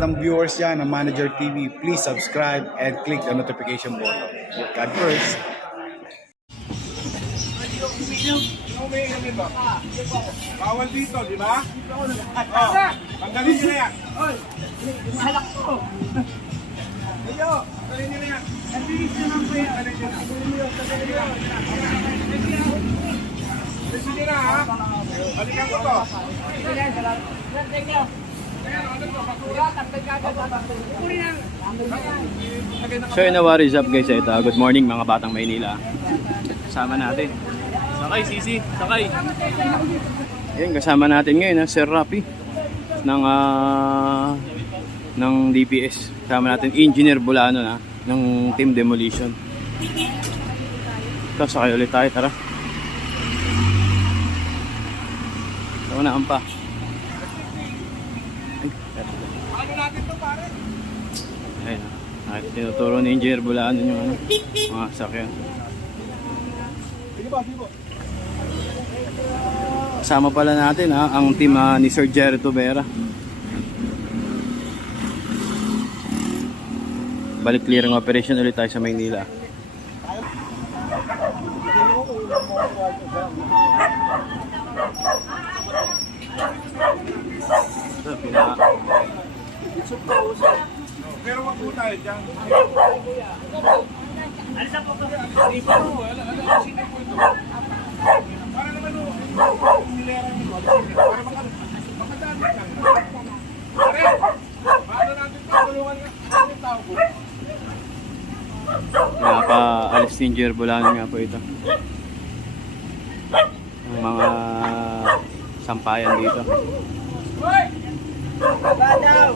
lahat ng viewers yan ng Manager TV, please subscribe and click the notification button. God first. Bawal dito, di ba? Tanggalin nyo na yan. Halak ko. Ayo, tanggalin nyo na yan. Nabilis naman ko yan. Listen nyo na ha. Balikan ko to. So yun na, what is up guys, ito good morning mga batang Maynila. Kasama natin Sakay, Sisi, sakay. Ayun, kasama natin ngayon Sir Rapi ng DPS. Kasama natin Engineer Bulano ng Team Demolition. Ito, sakay ulit tayo, tara. Ito na pa. Ano natin to pare? Ayun, tinuturo ni Engineer Bulano yung mga sakyan. Sige ba, sige ba? Kasama pala natin ang team ni Sir Jerry Tubera. Balik clearing operation ulit tayo sa Maynila. Ito, Pero wag po tayo dyan. Para naman o, nilera nyo. Para makadami lang. Pare, paano natin tutulungan ang tao ko? Napaalis ni Engineer Bulano nga po ito. Ang mga sampayan dito. Hoy! Badaw!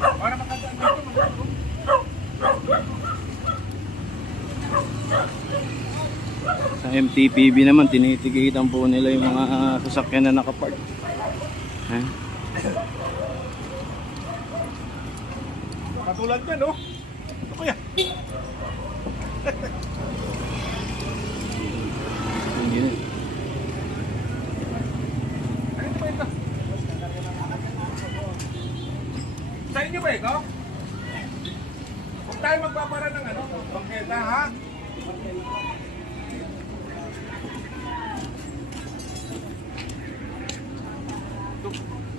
Para makadami dito. Sa MTPB naman, tinitigitan po nila yung mga sasakyan na nakapark. Katulad ka, no? Ano kaya? Yun. Ano ba ito? Sa inyo ba ito? Huwag tayo magpapara ng bangketa, ha?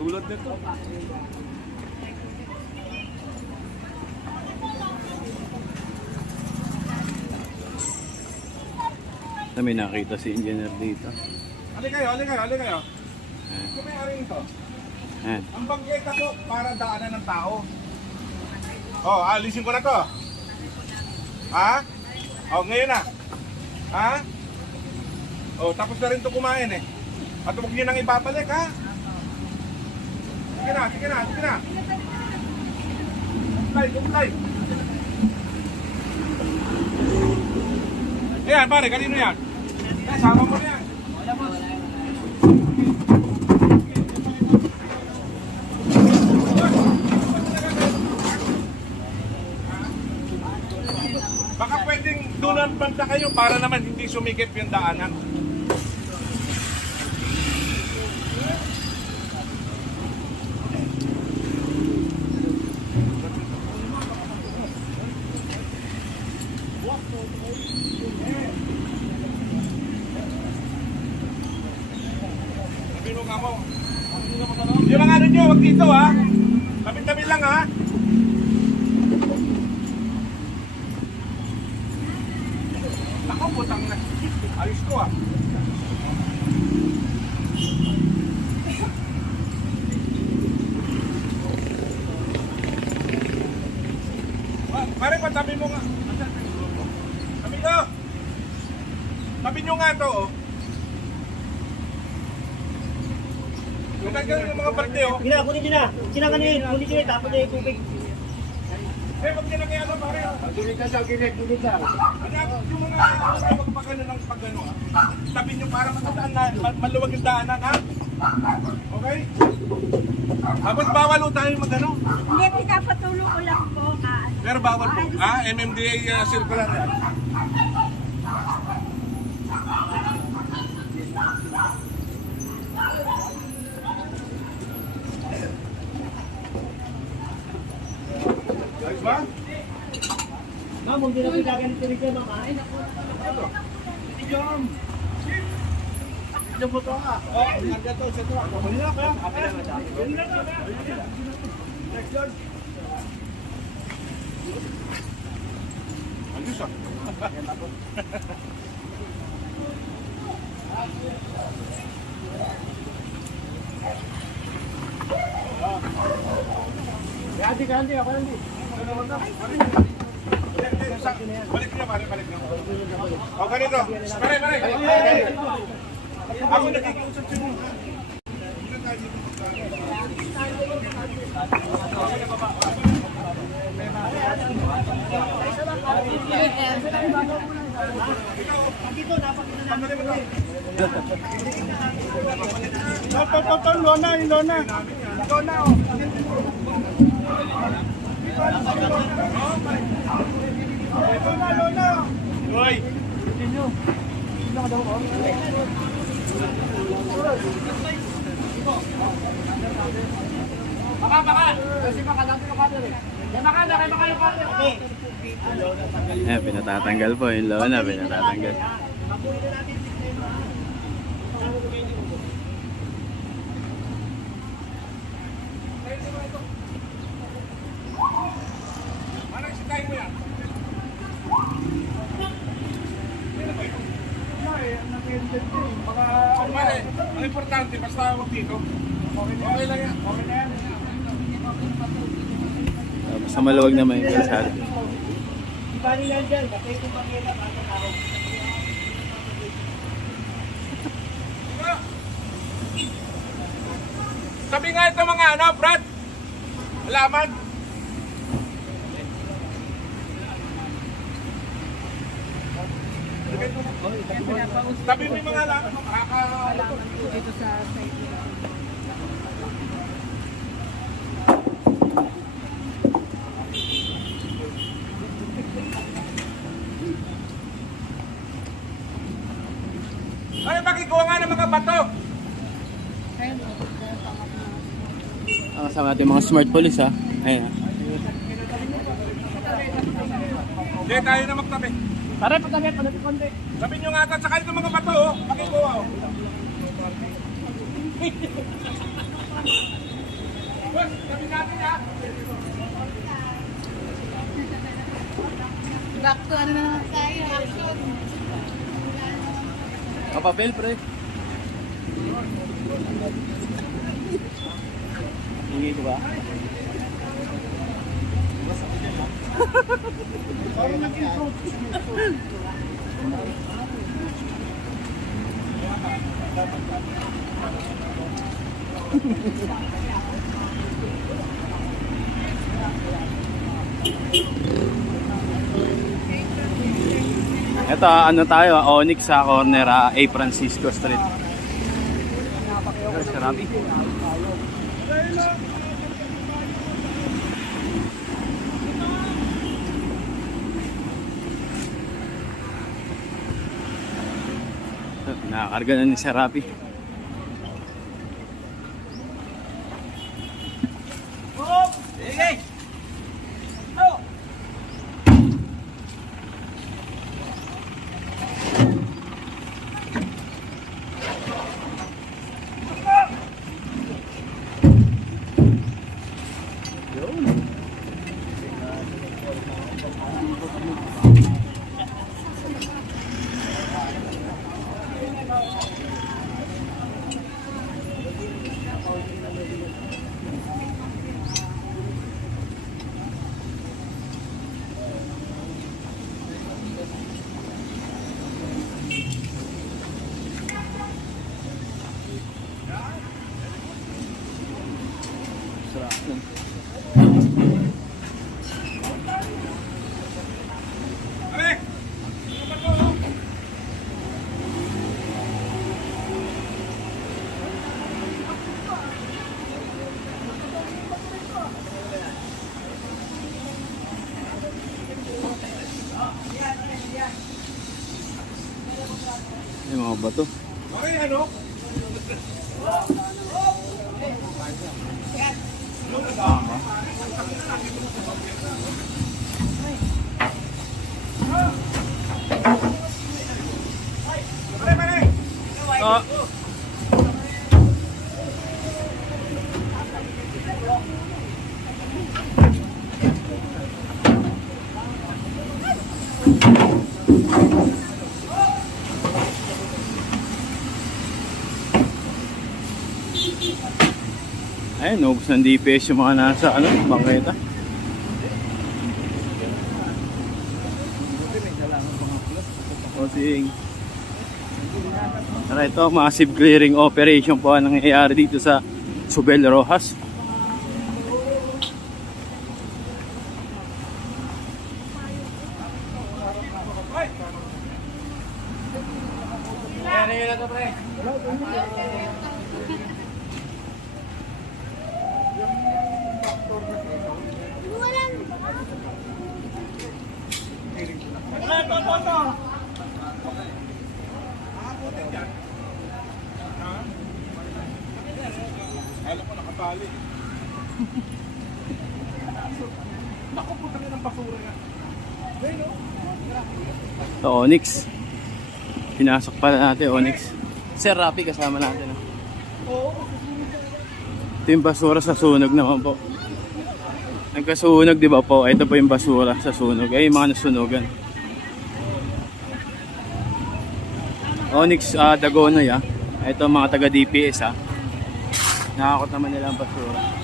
Tulad nito. May nakita si Engineer dito. Halika kayo, halika kayo. Kung may ari ito. Ang bangketa po para daanan ng tao. Oh, alisin ko na to. Ha? Oh, ngayon na. Ha? Oh, tapos na rin to kumain eh. At huwag nyo nang ibabalik, ha? Sige na, sige na, sige na. Kumplay. Ayan, pare, kanino yan? Sama mo na yan. Baka pwedeng doon ang banda kayo para naman hindi sumikip yung daanan. Yung mga ano nyo, wag dito ha. Tabi-tabi lang ha. Ako, putang na. Ayos ko ha. Pare, patabi mo nga. Tabi ko. Tabi nyo nga to oh. Nagagawin yung mga parte oh. Gina, kunin nyo na. Kunin nyo na. Tapos na yung tubig. Eh, pag ginagayalo pare. Ginit ka siya, ginit ka. Yung mga pagpagano ng pagano ha. Tabi nyo para matataan na, maluwag yung daanan ha. Okay? Tapos bawal tayo magano. Hindi, pinapatulo ko lang po. Pero bawal po. MMDA circular yan. Ba? Ma'am, hindi na po gaganito rin kayo, ma'am. Ay, naku. Jom. Jom mo to ha. Oh, nandito to sa to. Kunin na kaya. Kunin na kaya. Next George. Ayos ah. Hati ka, hati. Ako hindi. Balik na, balik na. O, ganito. Pare. Ako nakikiusap sa inyo. Dito, napakita namin. Lona, oh. Lona. Hoy. Pinatatanggal po yung lona, pinatatanggal. Ano isitahin mo yan? Mali, ang importante, basta huwag dito. Okay lang yan. Okay na yan. Basta maluwag naman yung kalsada. Iba nila dyan, kasi kung pakita pa sa tao. Sabi nga ito mga ano, Brad. Alaman. Sabi mo yung mga alaman. Dito sa side. Ay, pakikuha nga ng mga bato. Ang kasama natin mga smart police ha. Ayun ha. Hindi, tayo na magtabi. Pare, patabi, konti. Sabi nyo nga, at saka yung mga bato, oh. Pakikuha, oh. Boss, sabi natin ha. Back to ano na naman tayo, action. Kapapel pre. Hingi ko ba? Ito ano tayo, Onyx sa corner A Francisco Street. Sarabi. Nakakarga na ni Sarabi. Abe! Mga bato, oh. Yung mga bato. Okay, ano? Tama. Pare, pare! Ah. Ayun, naubos ng DPS yung mga nasa bangketa. Bossing. Tara, ito, massive clearing operation po ang nangyayari dito sa Subel Rojas. Alam ko nakapali. Naku, puta na ng basura yan. Ito, Onyx. Pinasok pala natin, Onyx. Sir Rapi kasama natin. Ito yung basura sa sunog naman po. Nagkasunog, di ba po? Ito po yung basura sa sunog. Ay, yung mga nasunugan. Onyx Dagonoy ah. Ito mga taga DPS ah. Nakakot naman nila ang basura.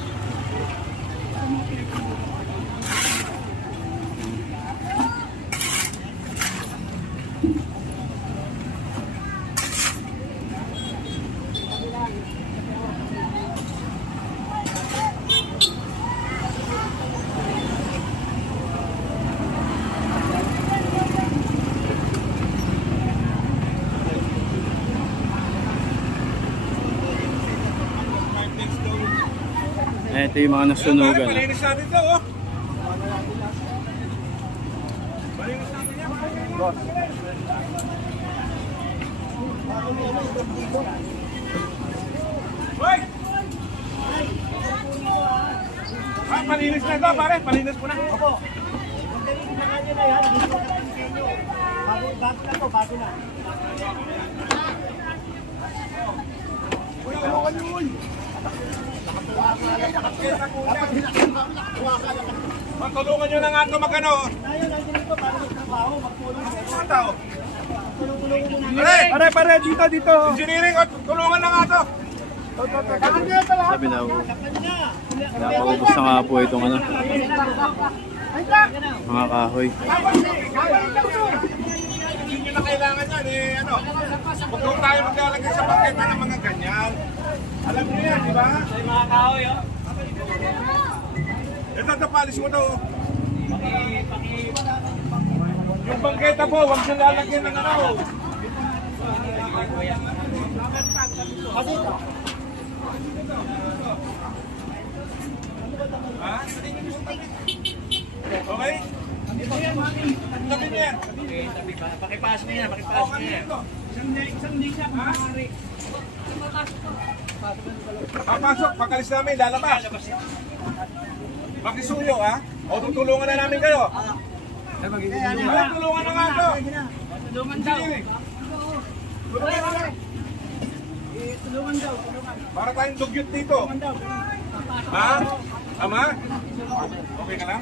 Ito yung mga nasunugan. Ah. Palinis natin ito, oh. Palinis natin yan. Hoy! Palinis na ito, pare. Palinis mo na. Opo. Pagdating na kanya na yan, hindi ko natin sa inyo. Bago na to, bago na. Uy, tulungan niyo, uy. Matulungan nyo na nga ito magano. Tayo, nandito dito para magtrabaho, magtulong sa inyo. Mga tao. Tulong-tulungan mo namin. Pare, dito. Engineering, tulungan na nga ito. Sabi na po. Napaubos na nga po itong mga kahoy. Hindi nyo na kailangan yan, Huwag daw tayo maglalagay sa paketa ng mga ganyan. Alam nyo yan, di ba? Sa mga kahoy, oh. Ito, palis mo to. Yung bangketa po, huwag nyo lalagyan ng Ha? Okay? Tabi niya yan. Pakipass niya yan, pakipass niya yan. Isang linya, pangari. Papasok, pagkalis namin, lalabas. Makisuyo, ha? O, tutulungan na namin kayo. Tulungan na nga ito. Tulungan daw. Tulungan daw. Para tayong dugyot dito. Ha? Ama? Okay ka lang?